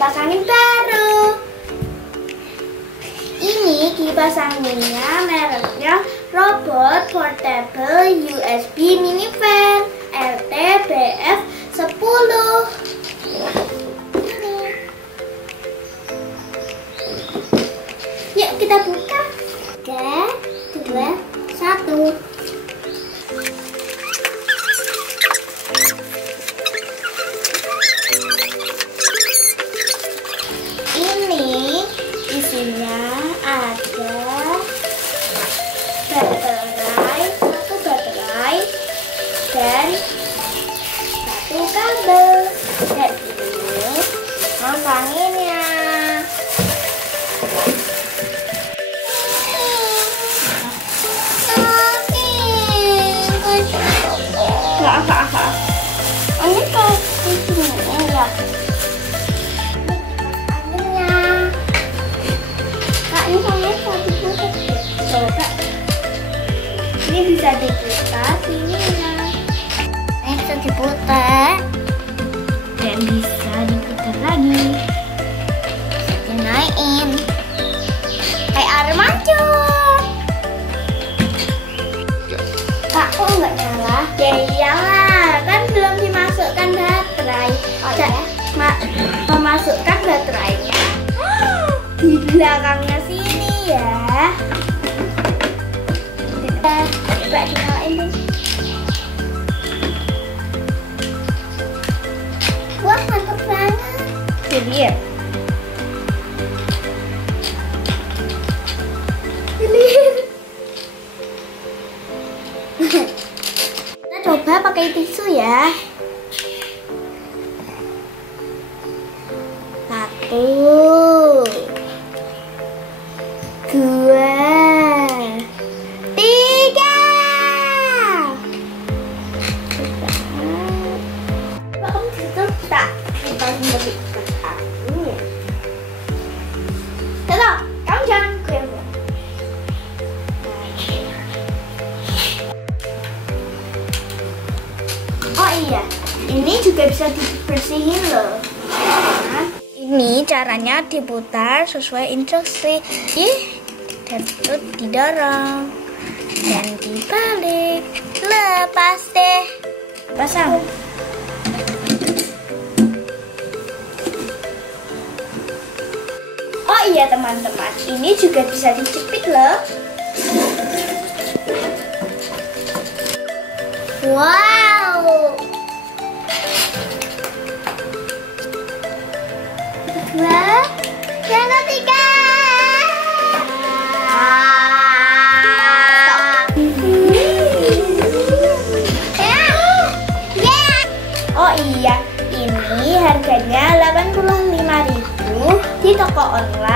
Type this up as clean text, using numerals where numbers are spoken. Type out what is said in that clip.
kipas angin baru. Ini kipas anginnya mereknya Robot Portable USB Mini Fan LTBF 10. Yuk kita buka. 3, 2, 1. Ini isinya ada satu baterai dan satu kabel. Dan ini kipas anginnya. Ini kayak gini ya. Anginnya. Kak, ini soalnya bisa diputar. Coba. Ini bisa diputar sininya. Ini bisa diputar. Dan bisa diputar lagi. Bisa dinaikin. Kayak air mancur. Kak, kok nggak nyala? Ya iyalah, kan belum dimasukkan baterai. Oh ya? Memasukkan baterainya di belakangnya sini ya. Coba dinyalain deh. Wah, mantap banget. Jadi ya. Kita coba pakai tisu ya. 1, 2, 3. Kamu tutup tak? Kita memberikan angin. Tolong, kamu jangan goyang. Oh iya, ini juga bisa dibersihin loh. Nah, ini caranya diputar sesuai instruksi. Didorong dan dibalik. Lepas deh. Pasang. Oh iya teman-teman, ini juga bisa dijepit loh. Wow. 2, 3. Oh iya, ini harganya 85.000 di toko online